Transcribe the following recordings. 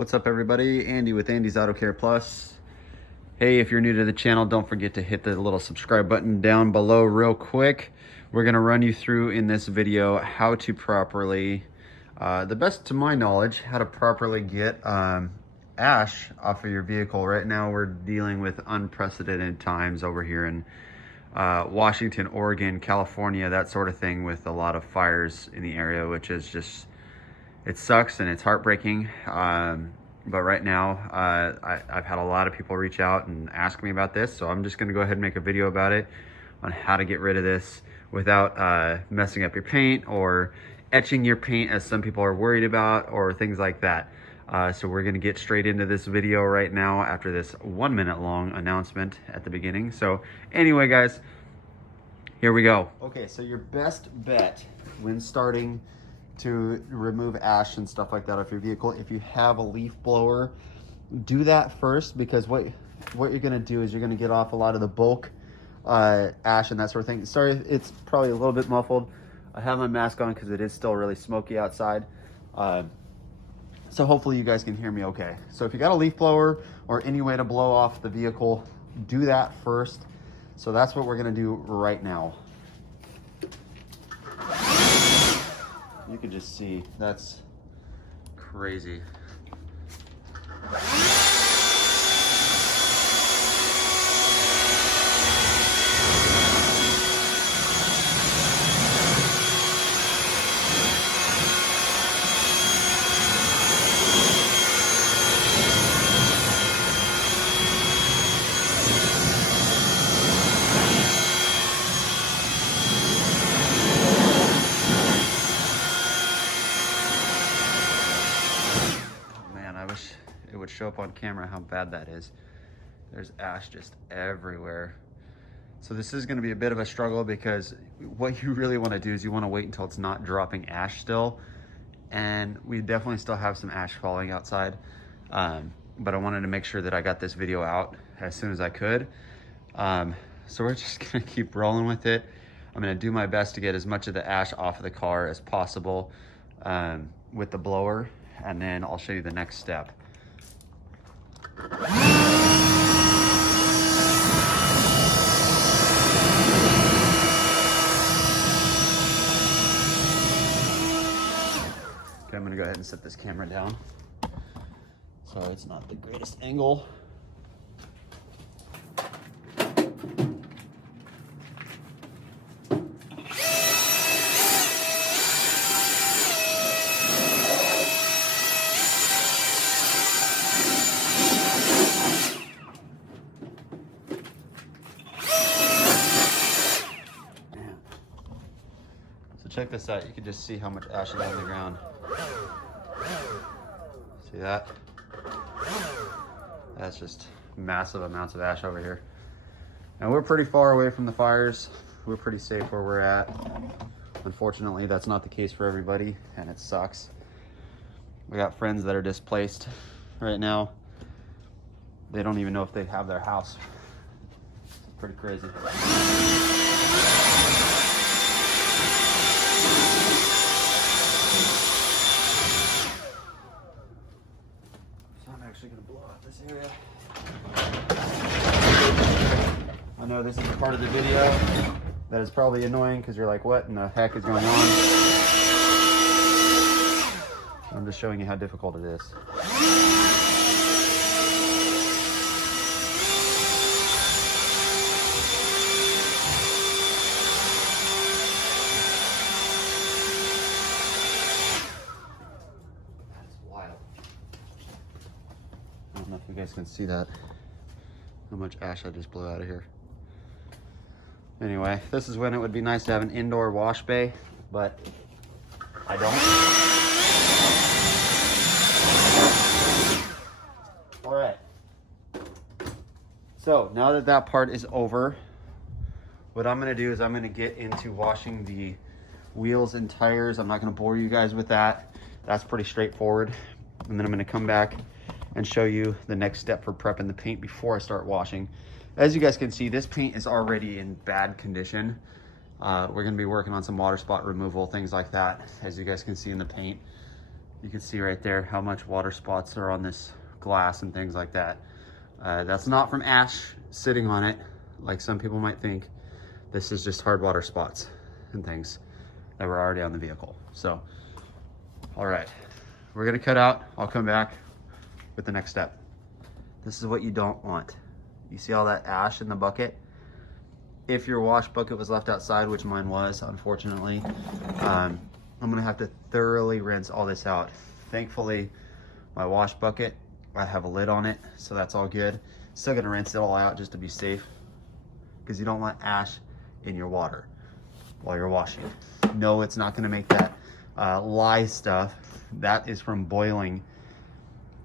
What's up everybody? Andy with Andy's Auto Care Plus. Hey, if you're new to the channel, don't forget to hit the little subscribe button down below real quick. We're gonna run you through in this video how to properly, the best to my knowledge, how to properly get ash off of your vehicle. Right now we're dealing with unprecedented times over here in Washington, Oregon, California, that sort of thing, with a lot of fires in the area, which is just, it sucks and it's heartbreaking. But right now, I've had a lot of people reach out and ask me about this, so I'm just gonna go ahead and make a video about it on how to get rid of this without messing up your paint or etching your paint, as some people are worried about, or things like that. So we're gonna get straight into this video right now after this 1 minute long announcement at the beginning. So anyway, guys, here we go. Okay, so your best bet when starting to remove ash and stuff like that off your vehicle, if you have a leaf blower, do that first, because what you're gonna do is you're gonna get off a lot of the bulk ash and that sort of thing. Sorry, it's probably a little bit muffled. I have my mask on because it is still really smoky outside. So hopefully you guys can hear me okay. So if you got a leaf blower or any way to blow off the vehicle, do that first. So that's what we're gonna do right now. You can just see, that's crazy. It would show up on camera how bad that is. There's ash just everywhere. So this is going to be a bit of a struggle, because what you really want to do is you want to wait until it's not dropping ash still, and we definitely still have some ash falling outside, but I wanted to make sure that I got this video out as soon as I could. So we're just going to keep rolling with it. I'm going to do my best to get as much of the ash off of the car as possible with the blower, and then I'll show you the next step. Okay, I'm gonna go ahead and set this camera down. Sorry, it's not the greatest angle. Check this out. You can just see how much ash is on the ground. See that? That's just massive amounts of ash over here. Now we're pretty far away from the fires. We're pretty safe where we're at. Unfortunately, that's not the case for everybody, and it sucks. We got friends that are displaced right now. They don't even know if they have their house. It's pretty crazy. Going to blow out this area. I know this is a part of the video that is probably annoying, because you're like, what in the heck is going on? I'm just showing you how difficult it is. I don't know if you guys can see that, how much ash I just blew out of here. Anyway, this is when it would be nice to have an indoor wash bay, but I don't. All right. So now that that part is over, what I'm gonna do is I'm gonna get into washing the wheels and tires. I'm not gonna bore you guys with that. That's pretty straightforward. And then I'm gonna come back and show you the next step for prepping the paint before I start washing. As you guys can see, this paint is already in bad condition. We're gonna be working on some water spot removal, things like that, as you guys can see in the paint. You can see right there how much water spots are on this glass and things like that. That's not from ash sitting on it, like some people might think. This is just hard water spots and things that were already on the vehicle. So, all right, we're gonna cut out. I'll come back with the next step. This is what you don't want. You see all that ash in the bucket? If your wash bucket was left outside, which mine was, unfortunately, I'm gonna have to thoroughly rinse all this out. Thankfully, my wash bucket, I have a lid on it, so that's all good. Still gonna rinse it all out just to be safe, because you don't want ash in your water while you're washing. No, it's not gonna make that lye stuff. That is from boiling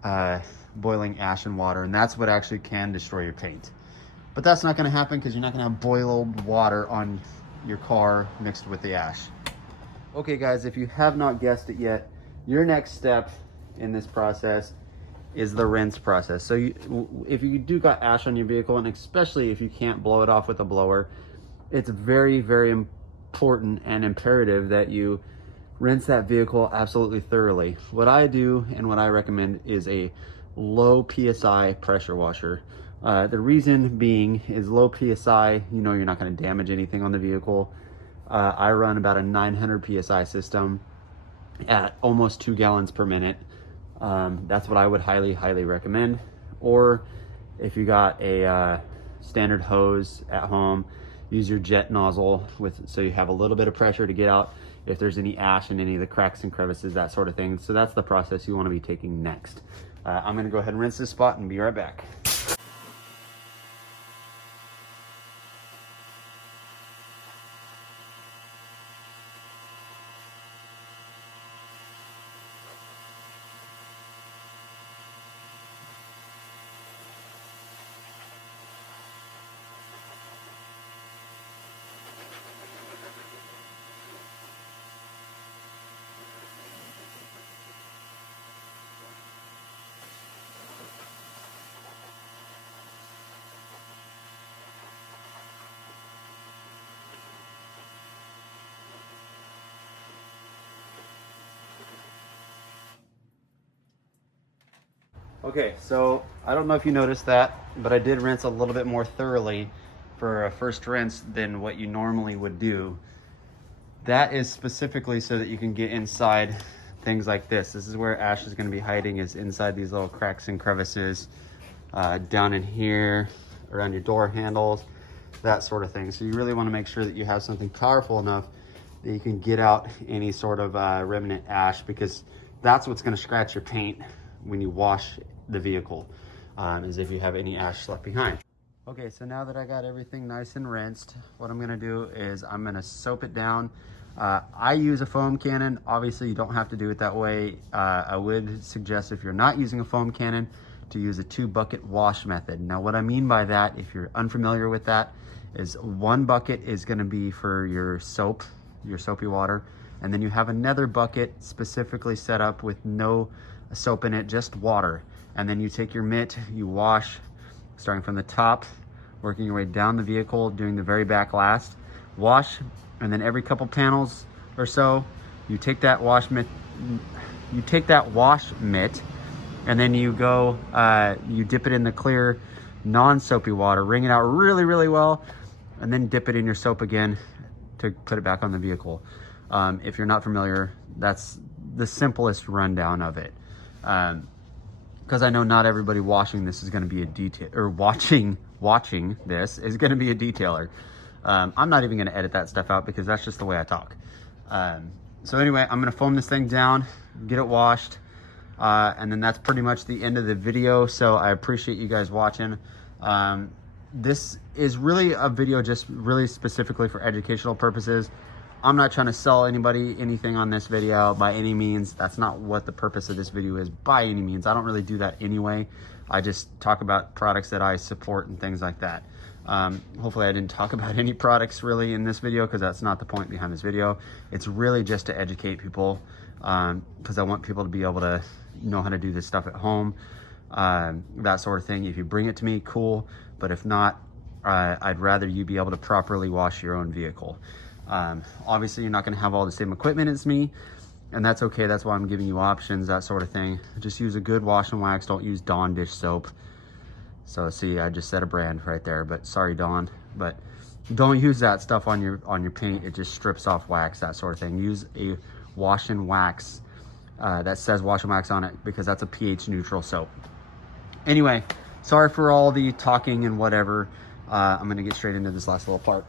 ash in water, and that's what actually can destroy your paint. But that's not gonna happen because you're not gonna have boiled water on your car mixed with the ash. Okay guys, if you have not guessed it yet, your next step in this process is the rinse process. So if you do got ash on your vehicle, and especially if you can't blow it off with a blower, it's very, very important and imperative that you rinse that vehicle absolutely thoroughly. What I do and what I recommend is a low PSI pressure washer. The reason being is low PSI, you know you're not going to damage anything on the vehicle. I run about a 900 PSI system at almost 2 gallons per minute. That's what I would highly recommend. Or if you got a standard hose at home, use your jet nozzle so you have a little bit of pressure to get out if there's any ash in any of the cracks and crevices, that sort of thing. So that's the process you want to be taking next. I'm going to go ahead and rinse this spot and be right back. Okay, so I don't know if you noticed that, but I did rinse a little bit more thoroughly for a first rinse than what you normally would do. That is specifically so that you can get inside things like this. This is where ash is going to be hiding, is inside these little cracks and crevices, down in here, around your door handles, that sort of thing. So you really want to make sure that you have something powerful enough that you can get out any sort of remnant ash, because that's what's going to scratch your paint when you wash the vehicle, is if you have any ash left behind. Okay, so now that I got everything nice and rinsed, what I'm gonna do is I'm gonna soap it down. I use a foam cannon. Obviously, you don't have to do it that way. I would suggest, if you're not using a foam cannon, to use a 2-bucket wash method. Now, what I mean by that, if you're unfamiliar with that, is 1 bucket is gonna be for your soap, your soapy water, and then you have another bucket specifically set up with no soap in it, just water. And then you take your mitt, you wash, starting from the top, working your way down the vehicle, doing the very back last. Wash, and then every couple panels or so, you take that wash mitt, and then you go, you dip it in the clear, non-soapy water, wring it out really well, and then dip it in your soap again to put it back on the vehicle. If you're not familiar, that's the simplest rundown of it. Because I know not everybody washing this is going to be a detail, or watching this is going to be a detailer. I'm not even going to edit that stuff out because that's just the way I talk. So anyway, I'm going to foam this thing down, get it washed, and then that's pretty much the end of the video. So I appreciate you guys watching. This is really a video just really specifically for educational purposes. I'm not trying to sell anybody anything on this video by any means. That's not what the purpose of this video is by any means. I don't really do that anyway. I just talk about products that I support and things like that. Hopefully I didn't talk about any products really in this video, because that's not the point behind this video. It's really just to educate people, because I want people to be able to know how to do this stuff at home, that sort of thing. If you bring it to me, cool. But if not, I'd rather you be able to properly wash your own vehicle. Obviously you're not going to have all the same equipment as me, And that's okay. That's why I'm giving you options, that sort of thing. Just use a good wash and wax. Don't use Dawn dish soap. So see, I just said a brand right there, but sorry, Dawn. But don't use that stuff on your paint. It just strips off wax, that sort of thing. Use a wash and wax that says wash and wax on it, because that's a pH neutral soap. Anyway, sorry for all the talking and whatever. I'm gonna get straight into this last little part.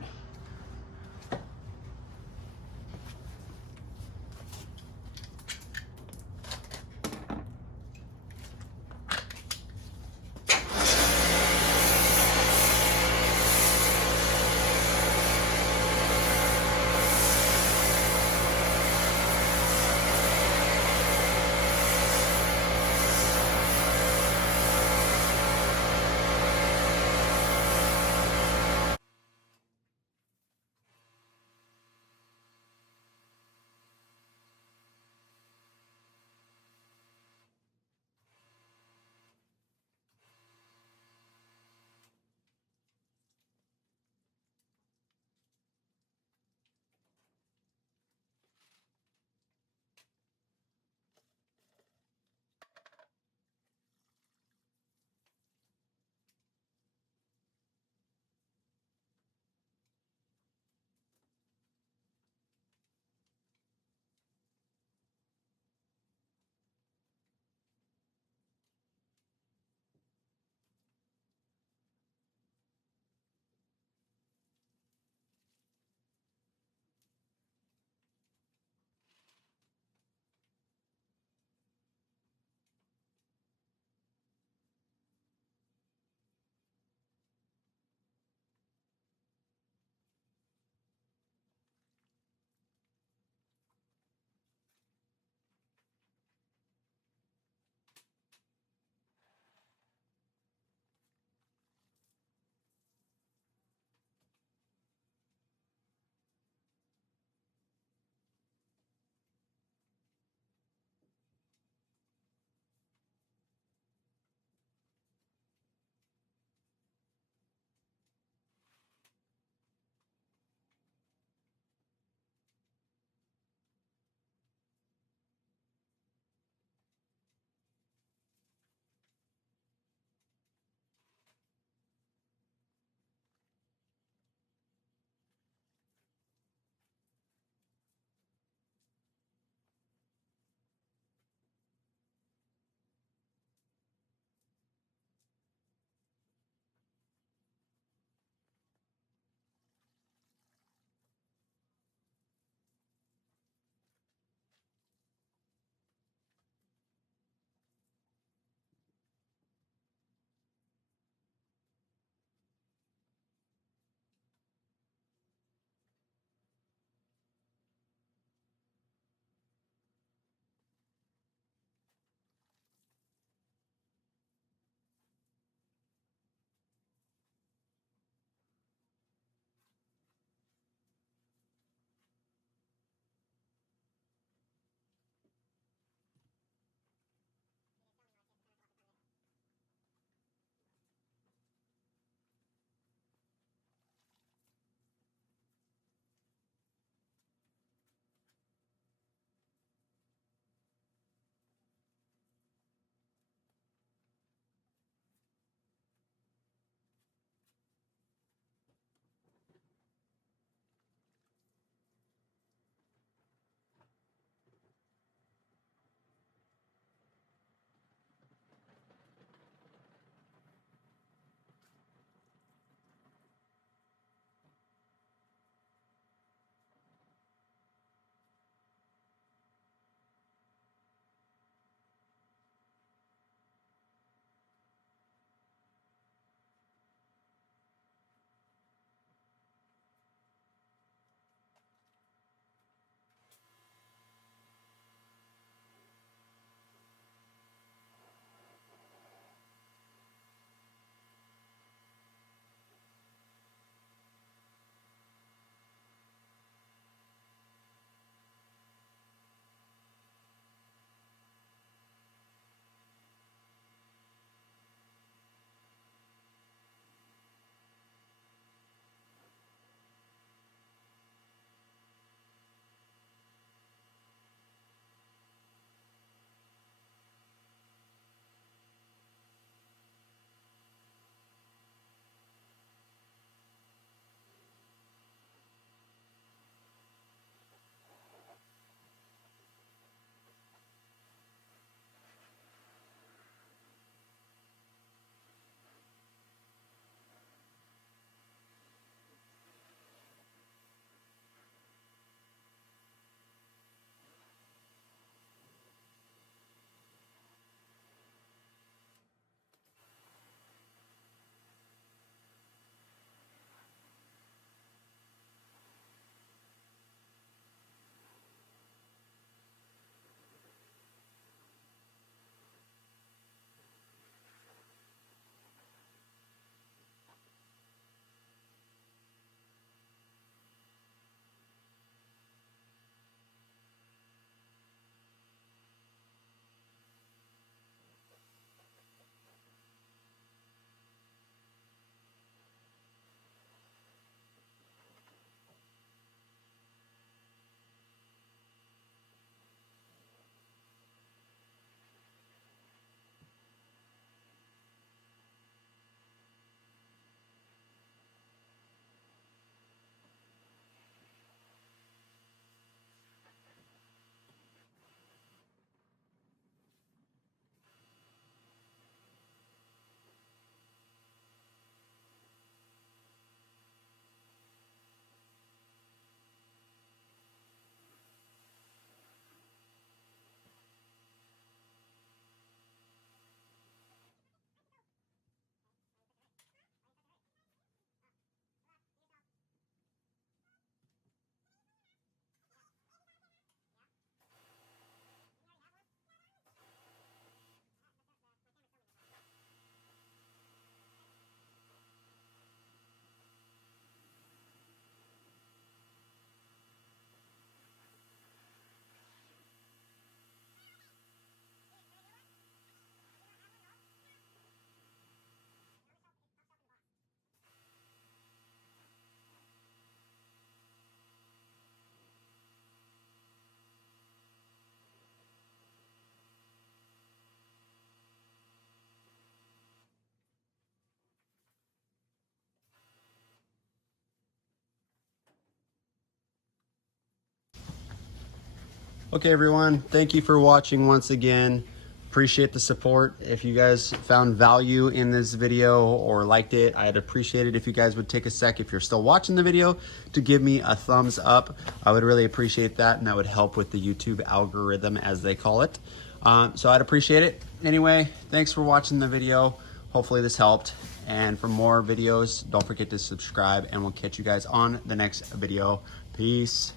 Okay, everyone, thank you for watching once again. Appreciate the support. If you guys found value in this video or liked it, I'd appreciate it if you guys would take a sec, if you're still watching the video, to give me a thumbs up. I would really appreciate that, and that would help with the YouTube algorithm, as they call it. So I'd appreciate it. Anyway, thanks for watching the video. Hopefully this helped. And for more videos, don't forget to subscribe, and we'll catch you guys on the next video. Peace.